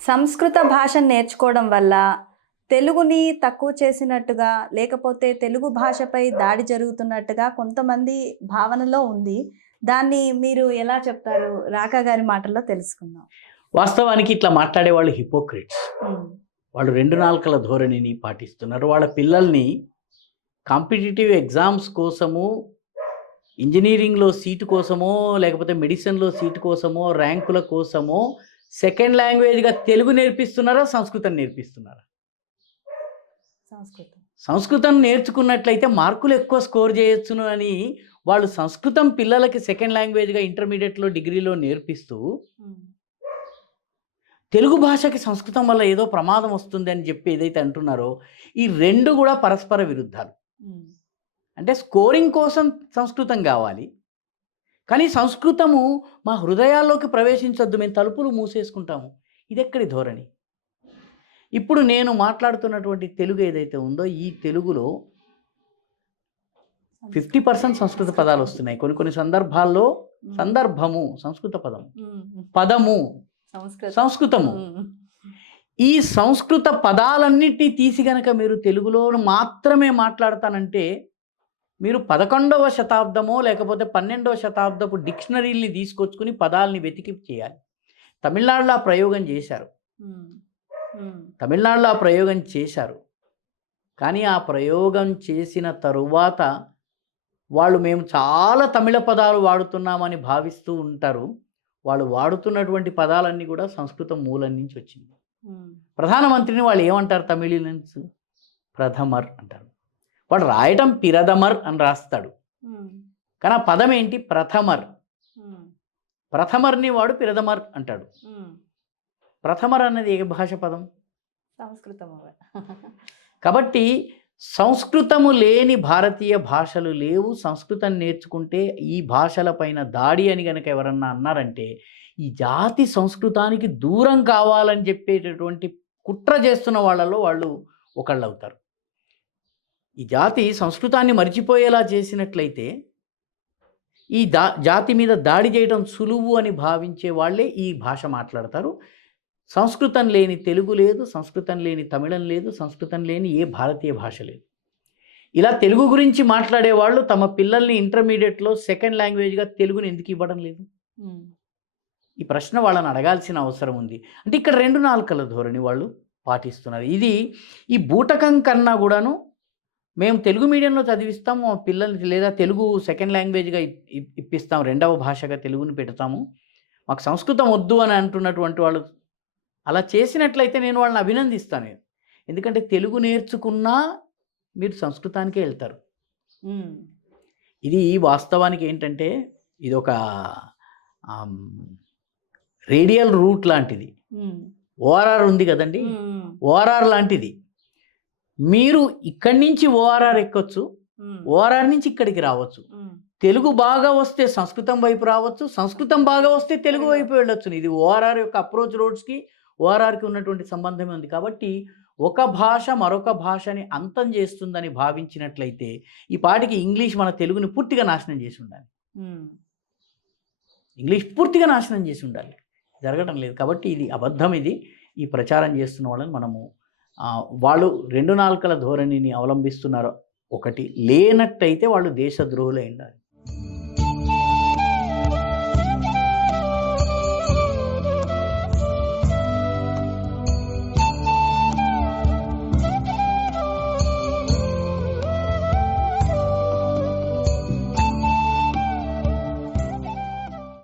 సంస్కృత భాషను నేర్చుకోవడం వల్ల తెలుగుని తక్కువ చేసినట్టుగా, లేకపోతే తెలుగు భాషపై దాడి జరుగుతున్నట్టుగా కొంతమంది భావనలో ఉంది. దాన్ని మీరు ఎలా చెప్తారు? రాకా గారి మాటల్లో తెలుసుకుందాం. వాస్తవానికి ఇట్లా మాట్లాడేవాళ్ళు హిపోక్రిట్స్. హ్మ్. వాళ్ళు 2 నాలుకల ధోరణిని పాటిస్తున్నారు. వాళ్ళ పిల్లల్ని కాంపిటీటివ్ ఎగ్జామ్స్ కోసము, ఇంజినీరింగ్‌లో సీటు కోసమో, లేకపోతే మెడిసిన్‌లో సీటు కోసమో, ర్యాంకుల కోసమో సెకండ్ లాంగ్వేజ్‌గా తెలుగు నేర్పిస్తున్నారా? సంస్కృతం నేర్పిస్తున్నారా? సంస్కృతం. సంస్కృతం నేర్చుకున్నట్లయితే మార్కులు ఎక్కువ స్కోర్ చేయొచ్చును అని వాళ్ళు సంస్కృతం పిల్లలకి సెకండ్ లాంగ్వేజ్‌గా ఇంటర్మీడియేట్‌లో, డిగ్రీలో నేర్పిస్తూ హ్మ్. తెలుగు భాషకి సంస్కృతం వల్ల ఏదో ప్రమాదం వస్తుంది అని చెప్పి ఏదైతే అంటున్నారో, ఈ 2 కూడా పరస్పర విరుద్ధాలు. హ్మ్. అంటే స్కోరింగ్ కోసం సంస్కృతం కావాలి. కానీ సంస్కృతము మా హృదయాల్లోకి ప్రవేశించొద్దు, మేము తలుపులు మూసేసుకుంటాము. ఇదెక్కడి ధోరణి? ఇప్పుడు నేను మాట్లాడుతున్నటువంటి తెలుగు ఏదైతే ఉందో, ఈ తెలుగులో 50% సంస్కృత పదాలు వస్తున్నాయి. కొన్ని కొన్ని సందర్భాల్లో సందర్భము సంస్కృత పదము, పదము సంస్కృతము. ఈ సంస్కృత పదాలన్నిటినీ తీసి గనక మీరు తెలుగులో మాత్రమే మాట్లాడతానంటే, మీరు 11వ శతాబ్దమో లేకపోతే 12వ శతాబ్దపు డిక్షనరీల్ని తీసుకొచ్చుకుని పదాలని వెతికి చేయాలి. తమిళనాడులో ఆ ప్రయోగం చేశారు. తమిళనాడులో ఆ ప్రయోగం చేశారు. కానీ ఆ ప్రయోగం చేసిన తరువాత వాళ్ళు మేము చాలా తమిళ పదాలు వాడుతున్నామని భావిస్తూ ఉంటారు. వాళ్ళు వాడుతున్నటువంటి పదాలన్నీ కూడా సంస్కృతం మూలం నుంచి వచ్చింది. ప్రధానమంత్రిని వాళ్ళు ఏమంటారు తమిళియన్స్? ప్రథమర్ అంటారు. వాడు రాయటం పిరదమర్ అని రాస్తాడు. కానీ ఆ పదం ఏంటి? ప్రథమర్. ప్రథమర్ని వాడు పిరదమర్ అంటాడు. ప్రథమర్ అన్నది ఏ భాష పదం? సంస్కృతం. కాబట్టి సంస్కృతము లేని భారతీయ భాషలు లేవు. సంస్కృతం నేర్చుకుంటే ఈ భాషలపైన దాడి అని గనక ఎవరన్నా అన్నారంటే, ఈ జాతి సంస్కృతానికి దూరం కావాలని చెప్పేటటువంటి కుట్ర చేస్తున్న వాళ్ళలో వాళ్ళు ఒకళ్ళవుతారు. ఈ జాతి సంస్కృతాన్ని మర్చిపోయేలా చేసినట్లయితే, ఈ జాతి మీద దాడి చేయడం సులువు అని భావించే వాళ్ళే ఈ భాష మాట్లాడతారు. సంస్కృతం లేని తెలుగు లేదు, సంస్కృతం లేని తమిళం లేదు, సంస్కృతం లేని ఏ భారతీయ భాష లేదు. ఇలా తెలుగు గురించి మాట్లాడే వాళ్ళు తమ పిల్లల్ని ఇంటర్మీడియట్లో సెకండ్ లాంగ్వేజ్గా తెలుగుని ఎందుకు ఇవ్వడం లేదు? ఈ ప్రశ్న వాళ్ళని అడగాల్సిన అవసరం ఉంది. అంటే ఇక్కడ 2 నాలుకల ధోరణి వాళ్ళు పాటిస్తున్నారు. ఇది ఈ బూటకం కన్నా కూడాను, మేము తెలుగు మీడియంలో చదివిస్తాము మా పిల్లల్ని, లేదా తెలుగు సెకండ్ లాంగ్వేజ్గా ఇప్పిస్తాము, 2వ భాషగా తెలుగుని పెడతాము, మాకు సంస్కృతం వద్దు అని అంటున్నటువంటి వాళ్ళు అలా చేసినట్లయితే నేను వాళ్ళని అభినందిస్తాను. ఎందుకంటే తెలుగు నేర్చుకున్నా మీరు సంస్కృతానికే వెళ్తారు. ఇది వాస్తవానికి ఏంటంటే, ఇది ఒక రేడియల్ రూట్ లాంటిది. ఓఆర్ఆర్ ఉంది కదండి, ఓఆర్ఆర్ లాంటిది. మీరు ఇక్కడి నుంచి ఓఆర్ఆర్ ఎక్కొచ్చు, ఓఆర్ఆర్ నుంచి ఇక్కడికి రావచ్చు. తెలుగు బాగా వస్తే సంస్కృతం వైపు రావచ్చు, సంస్కృతం బాగా వస్తే తెలుగు వైపు వెళ్ళొచ్చు. ఇది ఓఆర్ఆర్ యొక్క అప్రోచ్ రోడ్స్కి ఓఆర్ఆర్కి ఉన్నటువంటి సంబంధమే ఉంది. కాబట్టి ఒక భాష మరొక భాషని అంతం చేస్తుందని భావించినట్లయితే, ఈ పాటికి ఇంగ్లీష్ మన తెలుగుని పూర్తిగా నాశనం చేసి ఉండాలి. ఇంగ్లీష్ పూర్తిగా నాశనం చేసి ఉండాలి. జరగటం లేదు. కాబట్టి ఇది అబద్ధం. ఇది ఈ ప్రచారం చేస్తున్న వాళ్ళని మనము వాళ్ళు 2 నాలుకల ధోరణిని అవలంబిస్తున్నారు. ఒకటి లేనట్టయితే వాళ్ళు దేశద్రోహులై ఉండాలి.